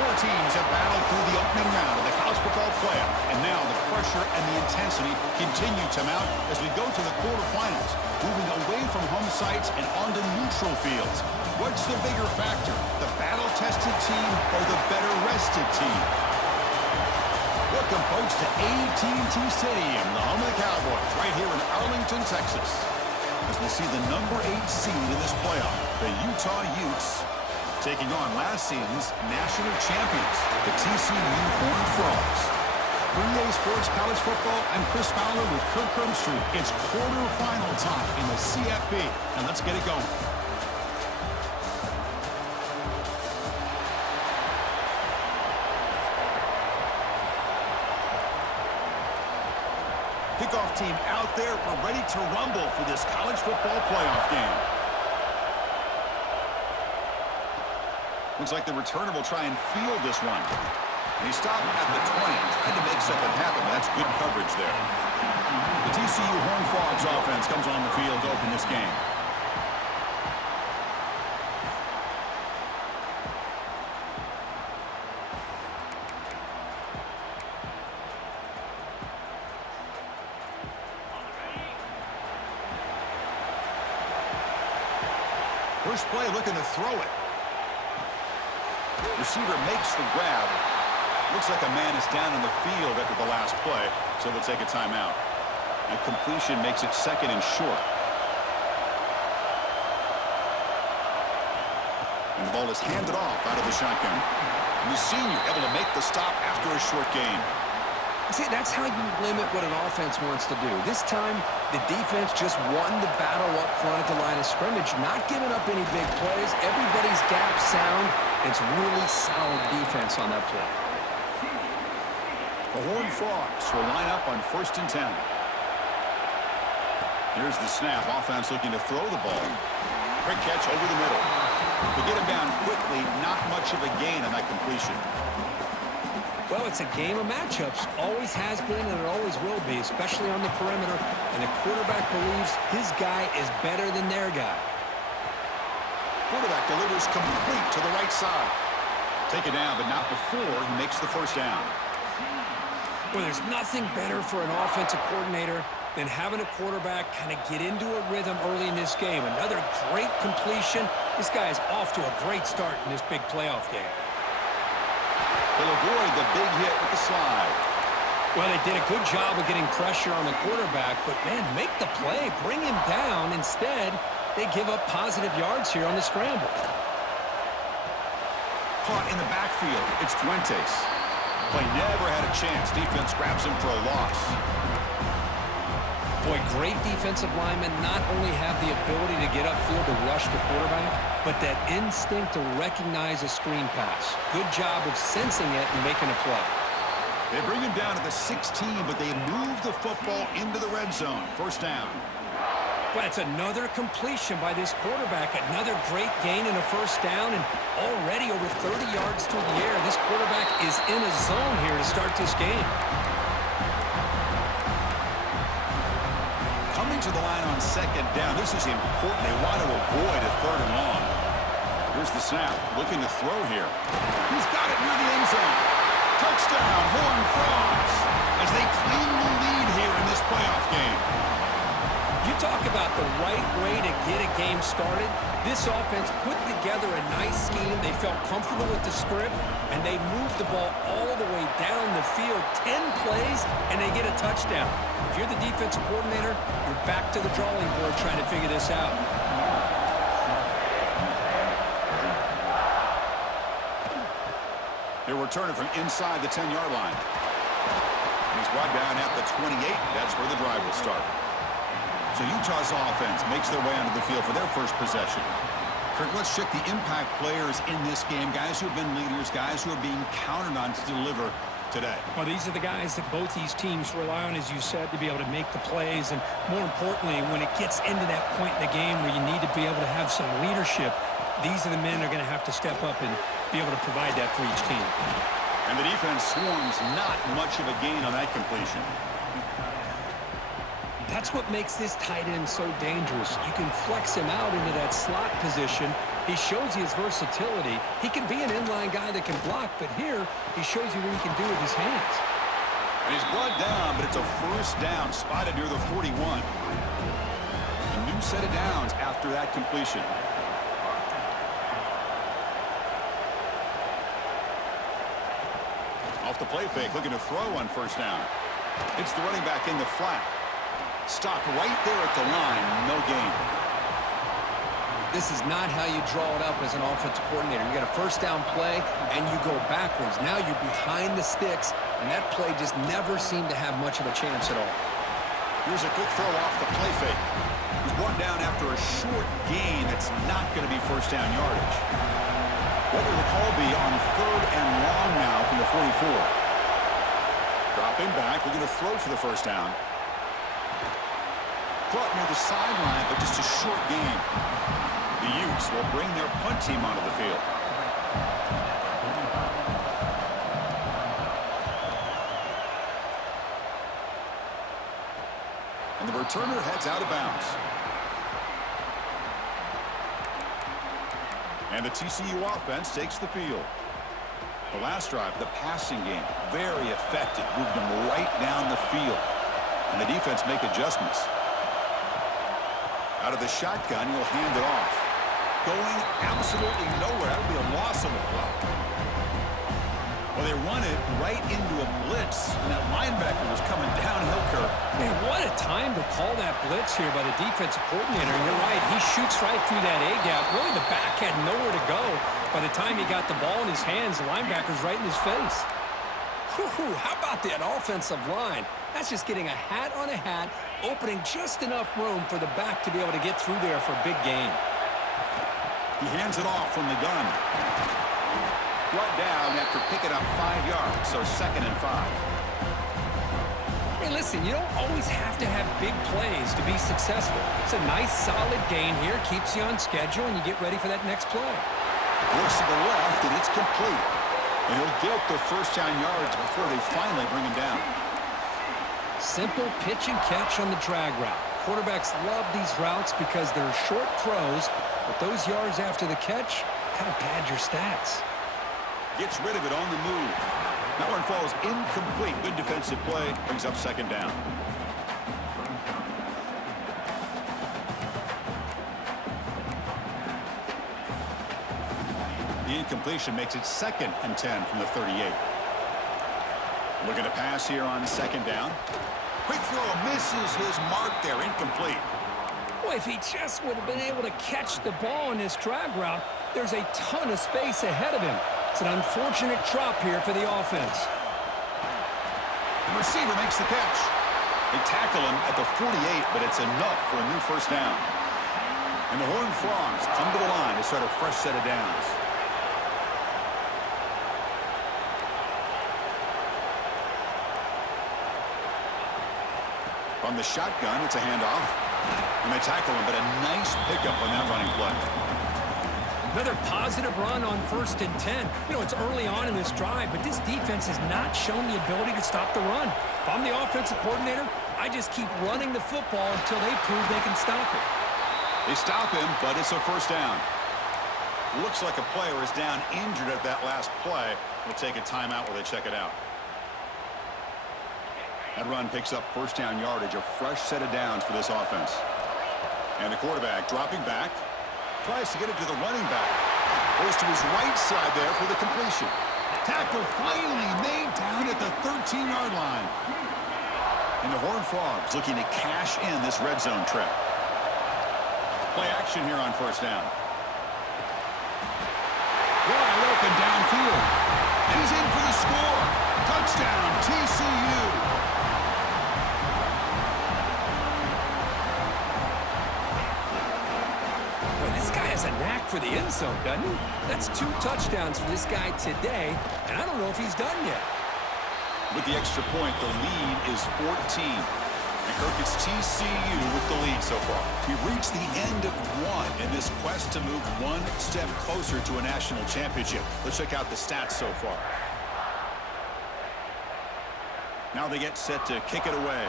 Four teams have battled through the opening round of the college football playoff, and now the pressure and the intensity continue to mount as we go to the quarterfinals, moving away from home sites and onto neutral fields. What's the bigger factor, the battle-tested team or the better-rested team? Welcome, folks, to AT&T Stadium, the home of the Cowboys, right here in Arlington, Texas, as we see the number 8 seed in this playoff, the Utah Utes, taking on last season's national champions, the TCU Horned Frogs. For EA Sports College Football, I'm Chris Fowler with Kirk Herbstreit. It's quarterfinal time in the CFP, and let's get it going. Kickoff team out there. We're ready to rumble for this college football playoff game. Looks like the returner will try and field this one. And he stopped at the 20, trying to make something happen. That's good coverage there. The TCU Horned Frogs offense comes on the field to open this game. First play looking to throw it. Receiver makes the grab. Looks like a man is down in the field after the last play, so they'll take a timeout. And completion makes it second and short. And the ball is handed off out of the shotgun. And the senior able to make the stop after a short gain. See, that's how you limit what an offense wants to do. This time, the defense just won the battle up front at the line of scrimmage, not giving up any big plays. Everybody's gap sound. It's really solid defense on that play. The Horned Frogs will line up on 1st and 10. Here's the snap. Offense looking to throw the ball. Quick catch over the middle. To get him down quickly, not much of a gain on that completion. Well, it's a game of matchups. Always has been and it always will be, especially on the perimeter. And the quarterback believes his guy is better than their guy. Quarterback delivers complete to the right side. Take it down, but not before he makes the first down. Well, there's nothing better for an offensive coordinator than having a quarterback kind of get into a rhythm early in this game. Another great completion. This guy is off to a great start in this big playoff game. They'll avoid the big hit with the slide. Well, they did a good job of getting pressure on the quarterback, but, man, make the play, bring him down. Instead, they give up positive yards here on the scramble. Caught in the backfield. It's Fuentes. Play never had a chance. Defense grabs him for a loss. Boy, great defensive linemen not only have the ability to get upfield to rush the quarterback, but that instinct to recognize a screen pass. Good job of sensing it and making a play. They bring him down to the 16, but they move the football into the red zone. First down. But it's another completion by this quarterback. Another great gain in a first down, and already over 30 yards through the air. This quarterback is in a zone here to start this game. Coming to the line on second down. This is important. They want to avoid a 3rd and long. Here's the snap. Looking to throw here. He's got it near the end zone. Touchdown, Horned Frogs, as they claim the lead here in this playoff game. You talk about the right way to get a game started. This offense put together a nice scheme. They felt comfortable with the script, and they moved the ball all the way down the field. 10 plays, and they get a touchdown. If you're the defensive coordinator, you're back to the drawing board trying to figure this out. They're returning from inside the 10-yard line. He's brought down at the 28. That's where the drive will start. So Utah's offense makes their way onto the field for their first possession. Kirk, let's check the impact players in this game. Guys who have been leaders, guys who are being counted on to deliver today. Well, these are the guys that both these teams rely on, as you said, to be able to make the plays. And more importantly, when it gets into that point in the game where you need to be able to have some leadership, these are the men that are going to have to step up and be able to provide that for each team. And the defense swarms not much of a gain on that completion. That's what makes this tight end so dangerous. You can flex him out into that slot position. He shows you his versatility. He can be an inline guy that can block, but here he shows you what he can do with his hands. And he's brought down, but it's a first down spotted near the 41. A new set of downs after that completion. Off the play fake, looking to throw on first down. It's the running back in the flat. Stopped right there at the line, no gain. This is not how you draw it up as an offensive coordinator. You got a first down play, and you go backwards. Now you're behind the sticks, and that play just never seemed to have much of a chance at all. Here's a quick throw off the play fake. He's brought down after a short gain that's not going to be first down yardage. What will the call be on third and long now from the 44? Dropping back, we're going to throw for the first down. Caught near the sideline, but just a short gain. The Utes will bring their punt team onto the field. And the returner heads out of bounds. And the TCU offense takes the field. The last drive, the passing game, very effective. Moved them right down the field. And the defense make adjustments. Out of the shotgun, he'll hand it off. Going absolutely nowhere. That'll be a loss on the play. Well, they run it right into a blitz, and that linebacker was coming downhill curve. Man, what a time to call that blitz here by the defensive coordinator. And you're right, he shoots right through that A-gap. Really, the back had nowhere to go. By the time he got the ball in his hands, the linebacker's right in his face. Whew, how about that offensive line? That's just getting a hat on a hat, opening just enough room for the back to be able to get through there for a big gain. He hands it off from the gun. Brought down after picking up 5 yards, so 2nd and 5. Hey, listen, you don't always have to have big plays to be successful. It's a nice, solid gain here, keeps you on schedule, and you get ready for that next play. Looks to the left, and it's complete. And he'll get the first down yards before they finally bring him down. Simple pitch and catch on the drag route. Quarterbacks love these routes because they're short throws, but those yards after the catch kind of pad your stats. Gets rid of it on the move. That one falls incomplete. Good defensive play. Brings up 2nd down. The incompletion makes it 2nd and 10 from the 38. Looking to pass here on 2nd down. Quick throw misses his mark there. Incomplete. Boy, if he just would have been able to catch the ball in this drag route, there's a ton of space ahead of him. It's an unfortunate drop here for the offense. The receiver makes the catch. They tackle him at the 48, but it's enough for a new first down. And the Horned Frogs come to the line to start a fresh set of downs. From the shotgun, it's a handoff. And they tackle him, but a nice pickup on that running play. Another positive run on 1st and 10. You know, it's early on in this drive, but this defense has not shown the ability to stop the run. If I'm the offensive coordinator, I just keep running the football until they prove they can stop it. They stop him, but it's a first down. Looks like a player is down injured at that last play. We'll take a timeout while they check it out. That run picks up first down yardage, a fresh set of downs for this offense. And the quarterback dropping back. Tries to get it to the running back. Goes to his right side there for the completion. Tackle finally made down at the 13-yard line. And the Horned Frogs looking to cash in this red zone trip. Play action here on first down. Wide open downfield. And he's in for the score. Touchdown, TCU. A knack for the end zone, doesn't he? That's 2 touchdowns for this guy today, and I don't know if he's done yet. With the extra point, the lead is 14. And Kirk, it's TCU with the lead so far. We've reached the end of one in this quest to move one step closer to a national championship. Let's check out the stats so far. Now they get set to kick it away.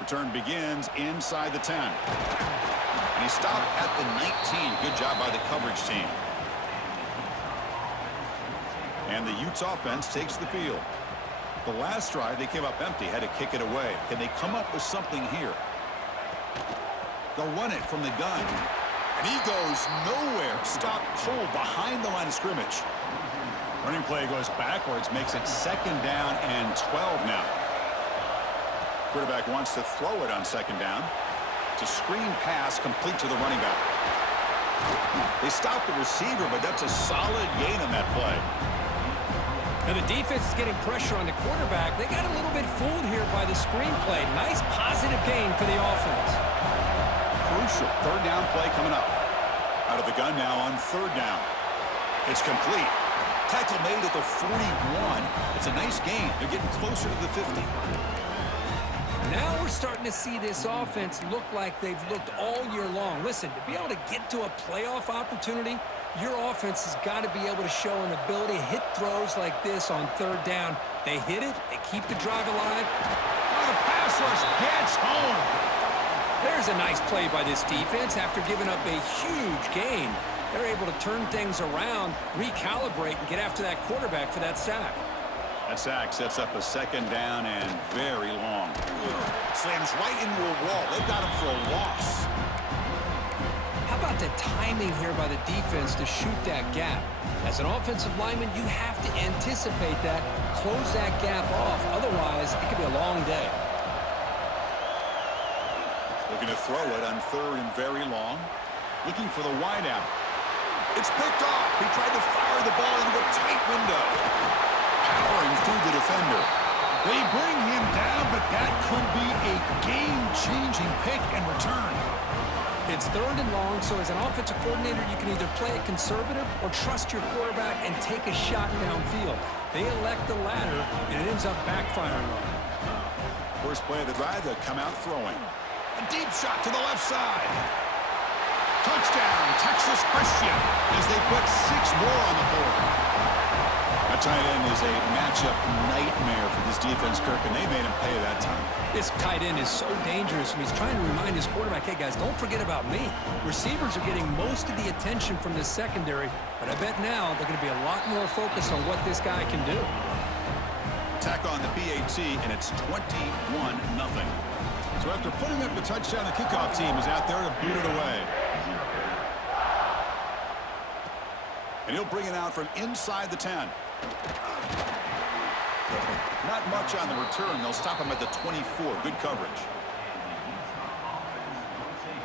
Return begins inside the 10. And he stopped at the 19. Good job by the coverage team. And the Utes offense takes the field. The last drive, they came up empty, had to kick it away. Can they come up with something here? They'll run it from the gun. And he goes nowhere. Stop cold behind the line of scrimmage. Running play goes backwards, makes it 2nd down and 12 now. Quarterback wants to throw it on 2nd down. It's a screen pass complete to the running back. They stop the receiver, but that's a solid gain on that play. Now the defense is getting pressure on the quarterback. They got a little bit fooled here by the screen play. Nice positive gain for the offense. Crucial 3rd down play coming up. Out of the gun now on 3rd down. It's complete. Tackle made at the 41. It's a nice gain. They're getting closer to the 50. Now we're starting to see this offense look like they've looked all year long. Listen, to be able to get to a playoff opportunity, your offense has got to be able to show an ability to hit throws like this on 3rd down. They hit it. They keep the drive alive. Oh, the pass rush gets home. There's a nice play by this defense after giving up a huge gain. They're able to turn things around, recalibrate, and get after that quarterback for that sack. That sack sets up a 2nd down and very long. Slams right into a wall. They've got him for a loss. How about the timing here by the defense to shoot that gap? As an offensive lineman, you have to anticipate that, close that gap off. Otherwise, it could be a long day. Looking to throw it on 3rd and very long. Looking for the wideout. It's picked off. He tried to fire the ball into a tight window. Powering through the defender. They bring him down, but that could be a game-changing pick and return. It's 3rd and long, so as an offensive coordinator, you can either play it conservative or trust your quarterback and take a shot downfield. They elect the latter, and it ends up backfiring on them. First play of the drive, they'll come out throwing. A deep shot to the left side. Touchdown, Texas Christian, as they put 6 more on the board. That tight end is a matchup nightmare for this defense, Kirk, and they made him pay that time. This tight end is so dangerous, and he's trying to remind his quarterback, hey, guys, don't forget about me. Receivers are getting most of the attention from this secondary, but I bet now they're going to be a lot more focused on what this guy can do. Tack on the PAT, and it's 21-0. So after putting up the touchdown, the kickoff team is out there to boot it away. And he'll bring it out from inside the 10. Not much on the return. They'll stop him at the 24. Good coverage.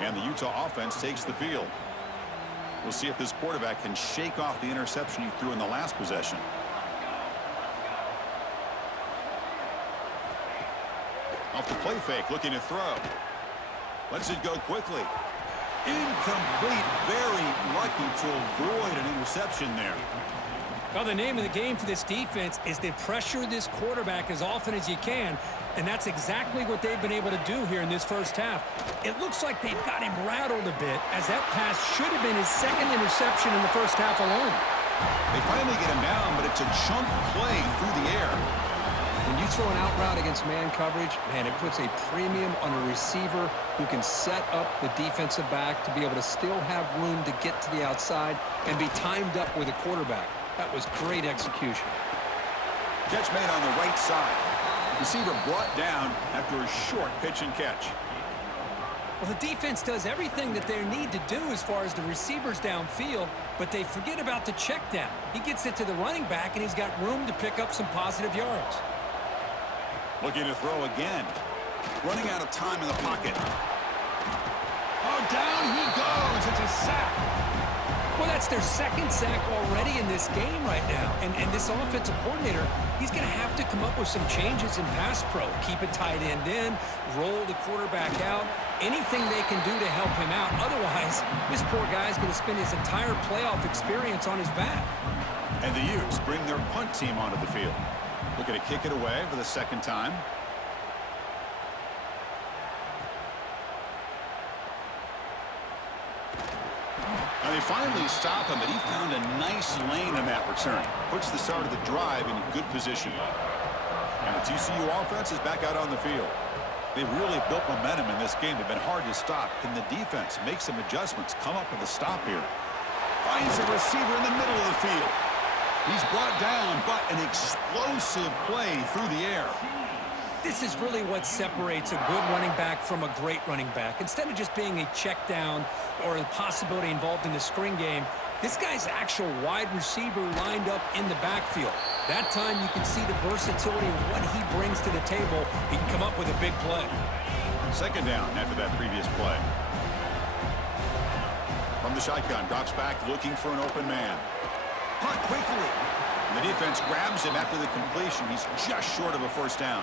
And the Utah offense takes the field. We'll see if this quarterback can shake off the interception he threw in the last possession. Off the play fake, looking to throw. Lets it go quickly. Incomplete. Very lucky to avoid an interception there. Well, the name of the game for this defense is to pressure this quarterback as often as you can, and that's exactly what they've been able to do here in this first half. It looks like they've got him rattled a bit, as that pass should have been his 2nd interception in the first half alone. They finally get him down, but it's a chunk play through the air. When you throw an out route against man coverage, man, it puts a premium on a receiver who can set up the defensive back to be able to still have room to get to the outside and be timed up with a quarterback. That was great execution. Catch made on the right side. Receiver brought down after a short pitch and catch. Well, the defense does everything that they need to do as far as the receivers downfield, but they forget about the check down. He gets it to the running back, and he's got room to pick up some positive yards. Looking to throw again. Running out of time in the pocket. Oh, down he goes. It's a sack. Well, that's their 2nd sack already in this game right now. And this offensive coordinator, he's going to have to come up with some changes in pass pro. Keep a tight end in, roll the quarterback out, anything they can do to help him out. Otherwise, this poor guy's going to spend his entire playoff experience on his back. And the Utes bring their punt team onto the field. Looking to kick it away for the 2nd time. And they finally stop him, but he found a nice lane in that return. Puts the start of the drive in good position. And the TCU offense is back out on the field. They've really built momentum in this game. They've been hard to stop. Can the defense make some adjustments, come up with a stop here? Finds a receiver in the middle of the field. He's brought down, but an explosive play through the air. This is really what separates a good running back from a great running back. Instead of just being a check down or a possibility involved in the screen game, this guy's actual wide receiver lined up in the backfield. That time you can see the versatility of what he brings to the table. He can come up with a big play. Second down after that previous play. From the shotgun, drops back looking for an open man. Caught quickly. And the defense grabs him after the completion. He's just short of a first down.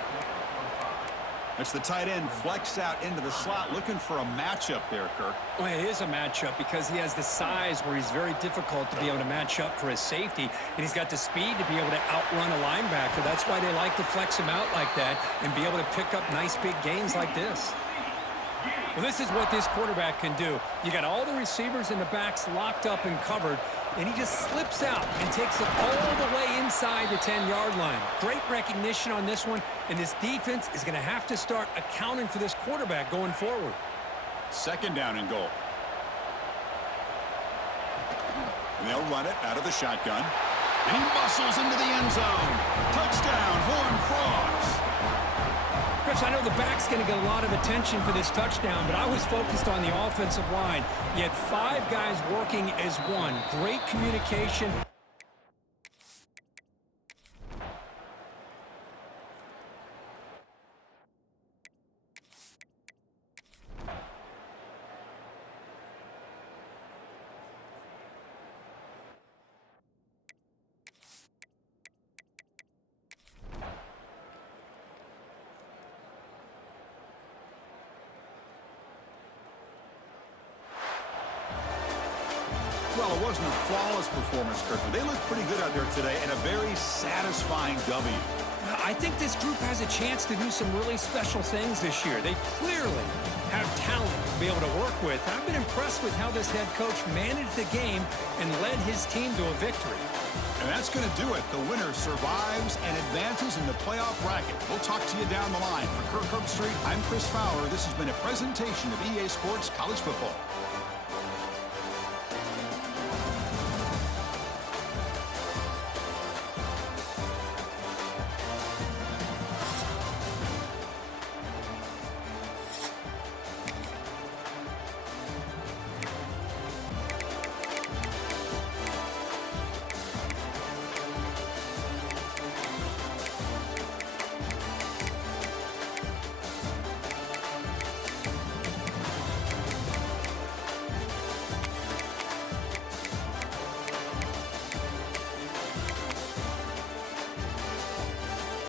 It's the tight end flexed out into the slot, looking for a matchup there, Kirk. Well, it is a matchup because he has the size where he's very difficult to be able to match up for his safety, and he's got the speed to be able to outrun a linebacker. That's why they like to flex him out like that and be able to pick up nice big gains like this. Well, this is what this quarterback can do. You got all the receivers and the backs locked up and covered, and he just slips out and takes it all the way inside the 10-yard line. Great recognition on this one, and this defense is going to have to start accounting for this quarterback going forward. Second down and goal. And they'll run it out of the shotgun. And he muscles into the end zone. Touchdown, Horned Frogs. Chris, I know the back's going to get a lot of attention for this touchdown, but I was focused on the offensive line. You had 5 guys working as one. Great communication. Well, it wasn't a flawless performance, Kirk, but they looked pretty good out there today and a very satisfying W. I think this group has a chance to do some really special things this year. They clearly have talent to be able to work with. I've been impressed with how this head coach managed the game and led his team to a victory. And that's going to do it. The winner survives and advances in the playoff bracket. We'll talk to you down the line. For Kirk Herbstreit, I'm Chris Fowler. This has been a presentation of EA Sports College Football.